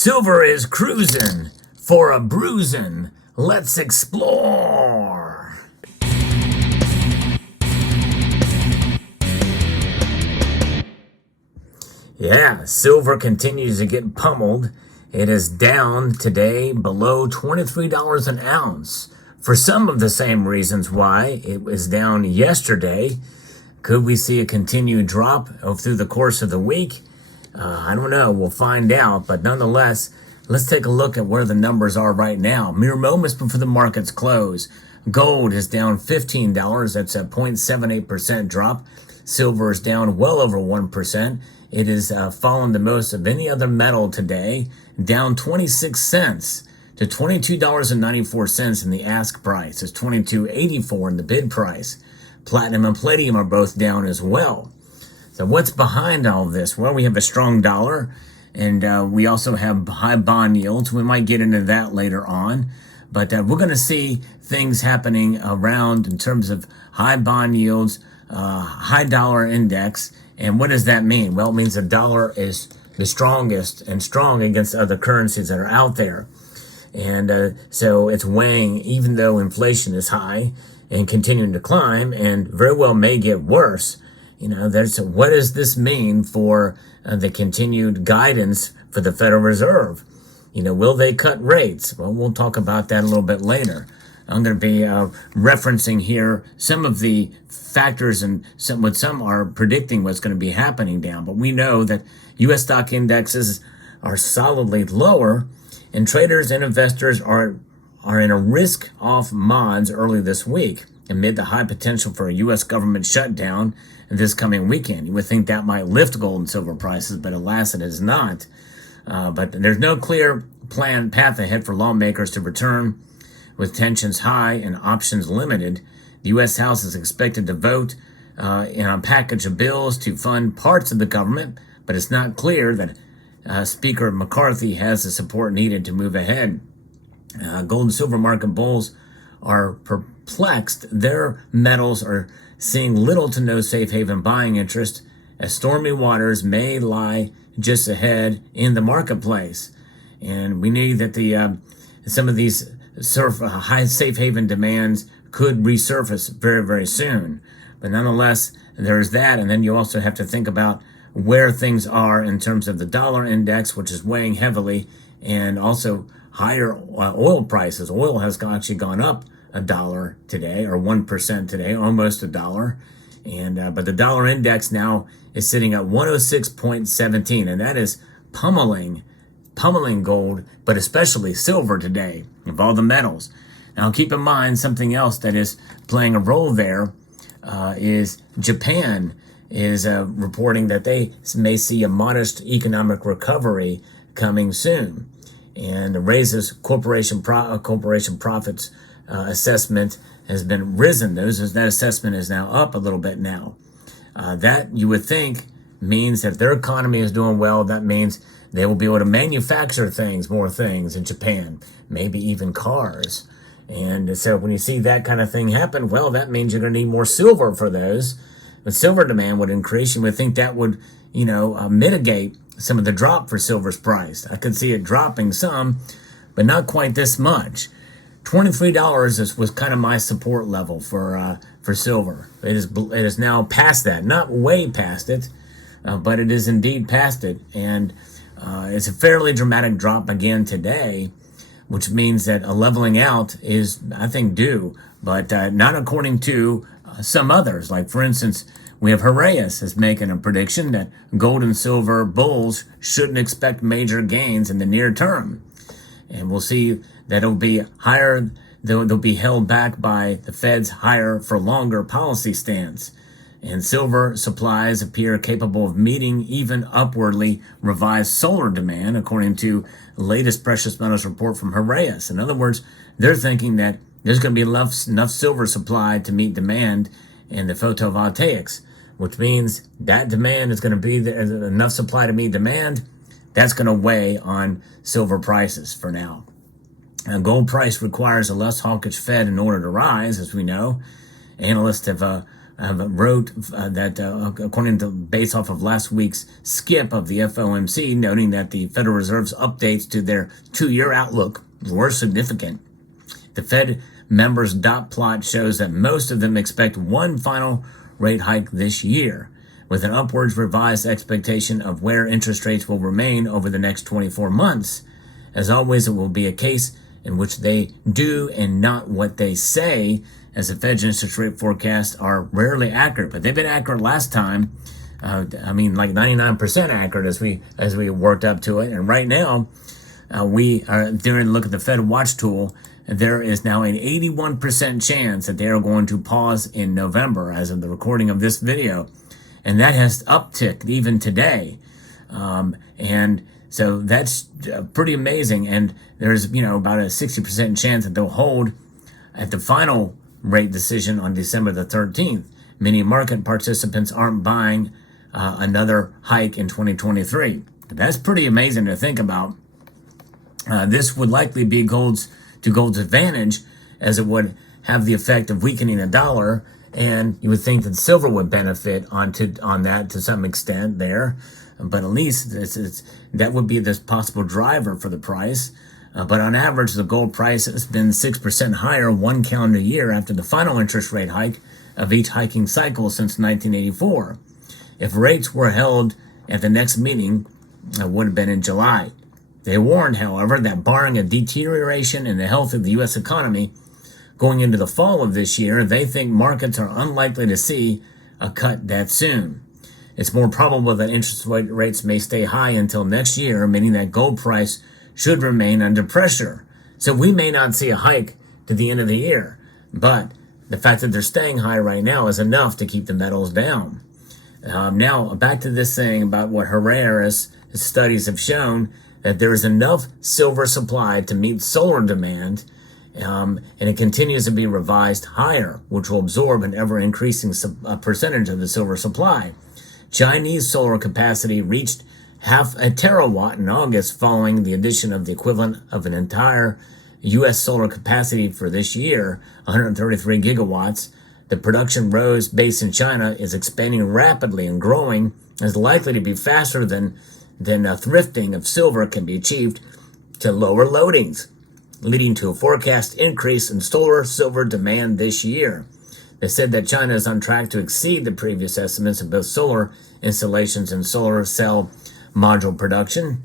Silver is cruising for a bruising. Let's explore. Yeah, silver continues to get pummeled. It is down today below $23 an ounce for some of the same reasons why it was down yesterday. Could we see a continued drop through the course of the week? I don't know. We'll find out. But nonetheless, let's take a look at where the numbers are right now. Mere moments before the markets close. Gold is down $15. That's a 0.78% drop. Silver is down well over 1%. It has fallen the most of any other metal today, down 26 cents to $22.94 in the ask price. It's $22.84 in the bid price. Platinum and palladium are both down as well. So what's behind all of this? Well, we have a strong dollar, and we also have high bond yields. We might get into that later on. But we're going to see things happening around in terms of high bond yields, high dollar index. And what does that mean? Well, it means the dollar is the strongest and strong against other currencies that are out there. And so it's weighing, even though inflation is high and continuing to climb and very well may get worse. You know, what does this mean for the continued guidance for the Federal Reserve? You know, will they cut rates? Well, we'll talk about that a little bit later. I'm going to be referencing here some of the factors and what some are predicting what's going to be happening down. But we know that U.S. stock indexes are solidly lower, and traders and investors are in a risk-off mods early this week amid the high potential for a U.S. government shutdown this coming weekend. You would think that might lift gold and silver prices, but alas, it is not. But there's no clear planned path ahead for lawmakers to return with tensions high and options limited. The U.S. House is expected to vote in a package of bills to fund parts of the government, but it's not clear that Speaker McCarthy has the support needed to move ahead. Gold and silver market bulls are perplexed. Their metals are seeing little to no safe haven buying interest, as stormy waters may lie just ahead in the marketplace. And we need that some of these high safe haven demands could resurface very, very soon. But nonetheless, there's that. And then you also have to think about where things are in terms of the dollar index, which is weighing heavily, and also higher oil prices. Oil has actually gone up $1 today, or 1% today, almost $1. And but the dollar index now is sitting at 106.17, and that is pummeling gold, but especially silver today of all the metals. Now keep in mind something else that is playing a role there is Japan is reporting that they may see a modest economic recovery coming soon, and raises corporation profits assessment has been risen. That assessment is now up a little bit now. That you would think means that their economy is doing well. That means they will be able to manufacture more things in Japan, maybe even cars. And so when you see that kind of thing happen, well, that means you're going to need more silver for those. But silver demand would increase. You would think that would, mitigate some of the drop for silver's price. I could see it dropping some, but not quite this much. $23 was kind of my support level for silver. It is now past that, not way past it, but it is indeed past it, and it's a fairly dramatic drop again today, which means that a leveling out is, I think, due, but not according to some others. Like, for instance, we have Heraeus is making a prediction that gold and silver bulls shouldn't expect major gains in the near term. And we'll see that it'll be higher, they'll be held back by the Fed's higher for longer policy stance. And silver supplies appear capable of meeting even upwardly revised solar demand, according to the latest precious metals report from Heraeus. In other words, they're thinking that there's going to be enough silver supply to meet demand in the photovoltaics, which means that demand is going to be enough supply to meet demand. That's going to weigh on silver prices for now. Now, gold price requires a less hawkish Fed in order to rise, as we know. Analysts have wrote that according to based off of last week's skip of the FOMC, noting that the Federal Reserve's updates to their 2-year outlook were significant. The Fed members' dot plot shows that most of them expect one final rate hike this year, with an upwards revised expectation of where interest rates will remain over the next 24 months. As always, it will be a case in which they do and not what they say, as the Fed's interest rate forecasts are rarely accurate. But they've been accurate last time. Like 99% accurate as we worked up to it. And right now, we are doing a look at the Fed Watch tool. There is now an 81% chance that they are going to pause in November as of the recording of this video. And that has upticked even today. And so that's pretty amazing. And there's, about a 60% chance that they'll hold at the final rate decision on December the 13th. Many market participants aren't buying another hike in 2023. That's pretty amazing to think about. This would likely be gold's advantage, as it would have the effect of weakening the dollar, and you would think that silver would benefit on that to some extent there. But at least that would be this possible driver for the price. But on average, the gold price has been 6% higher one calendar year after the final interest rate hike of each hiking cycle since 1984. If rates were held at the next meeting, it would have been in July. They warned, however, that barring a deterioration in the health of the U.S. economy going into the fall of this year, they think markets are unlikely to see a cut that soon. It's more probable that interest rates may stay high until next year, meaning that gold price should remain under pressure. So we may not see a hike to the end of the year, but the fact that they're staying high right now is enough to keep the metals down. Now, back to this thing about what Harris studies have shown, that there is enough silver supply to meet solar demand, and it continues to be revised higher, which will absorb an ever-increasing percentage of the silver supply. Chinese solar capacity reached half a terawatt in August, following the addition of the equivalent of an entire U.S. solar capacity for this year, 133 gigawatts. The production rose base in China is expanding rapidly and growing, is likely to be faster than thrifting of silver can be achieved to lower loadings, leading to a forecast increase in solar silver demand this year. They said that China is on track to exceed the previous estimates of both solar installations and solar cell module production.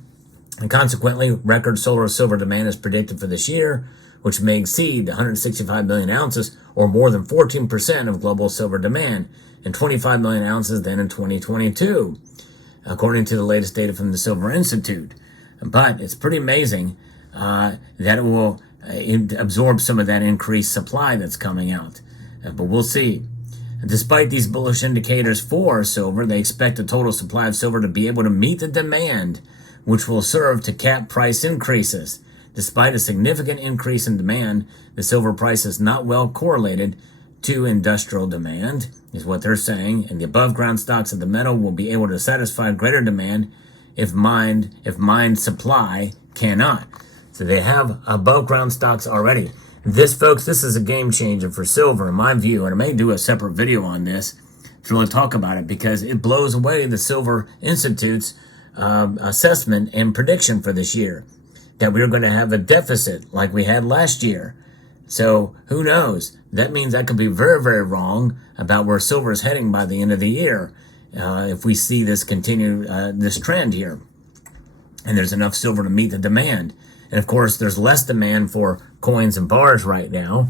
And consequently, record solar silver demand is predicted for this year, which may exceed 165 million ounces, or more than 14% of global silver demand, and 25 million ounces then in 2022, according to the latest data from the Silver Institute. But it's pretty amazing that it will absorb some of that increased supply that's coming out. But we'll see. Despite these bullish indicators for silver, they expect the total supply of silver to be able to meet the demand, which will serve to cap price increases. Despite a significant increase in demand, the silver price is not well correlated to industrial demand, is what they're saying, and the above ground stocks of the metal will be able to satisfy greater demand if mined supply cannot. So they have above ground stocks already. This, folks, this is a game changer for silver in my view, and I may do a separate video on this to really talk about it, because it blows away the Silver Institute's assessment and prediction for this year, that we're going to have a deficit like we had last year. So who knows? That means I could be very, very wrong about where silver is heading by the end of the year if we see this continue, this trend here. And there's enough silver to meet the demand. And of course, there's less demand for coins and bars right now,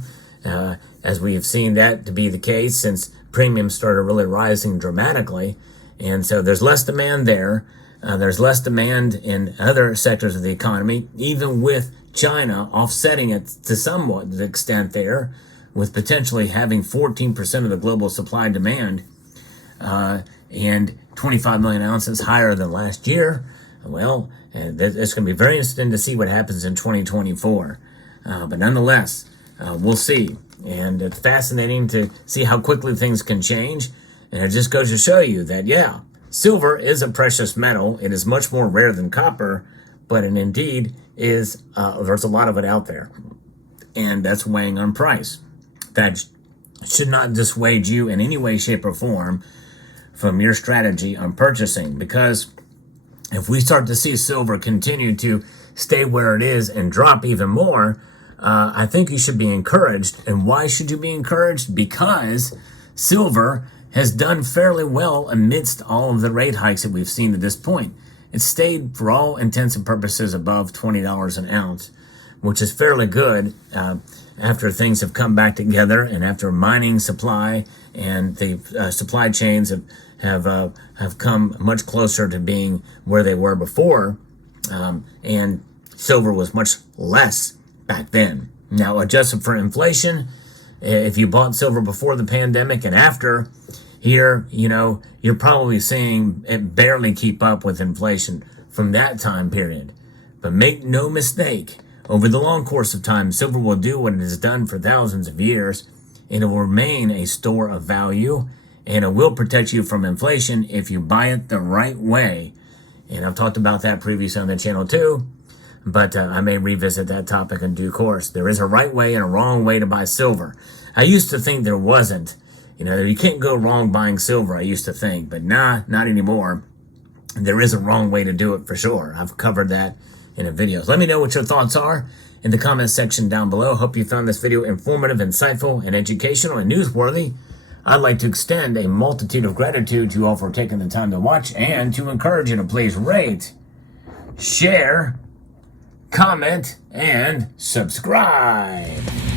as we have seen that to be the case since premiums started really rising dramatically. And so there's less demand there. There's less demand in other sectors of the economy, even with China offsetting it to somewhat the extent there, with potentially having 14% of the global supply demand and 25 million ounces higher than last year. Well, it's going to be very interesting to see what happens in 2024. But nonetheless, we'll see. And it's fascinating to see how quickly things can change. And it just goes to show you that, yeah, silver is a precious metal. It is much more rare than copper, but it indeed is, there's a lot of it out there. And that's weighing on price. In fact, should not dissuade you in any way, shape, or form from your strategy on purchasing, because if we start to see silver continue to stay where it is and drop even more, I think you should be encouraged. And why should you be encouraged? Because silver has done fairly well amidst all of the rate hikes that we've seen to this point. It stayed, for all intents and purposes, above $20 an ounce, which is fairly good after things have come back together and after mining supply and the supply chains have come much closer to being where they were before, and silver was much less back then. Now, adjusted for inflation, if you bought silver before the pandemic and after, here, you're probably seeing it barely keep up with inflation from that time period. But make no mistake, over the long course of time, silver will do what it has done for thousands of years, and it will remain a store of value, and it will protect you from inflation if you buy it the right way. And I've talked about that previously on the channel too, but I may revisit that topic in due course. There is a right way and a wrong way to buy silver. I used to think there wasn't. You can't go wrong buying silver, I used to think, but nah, not anymore. There is a wrong way to do it for sure. I've covered that in a video. Let me know what your thoughts are in the comment section down below. Hope you found this video informative, insightful, and educational, and newsworthy. I'd like to extend a multitude of gratitude to you all for taking the time to watch, and to encourage you to please rate, share, comment, and subscribe.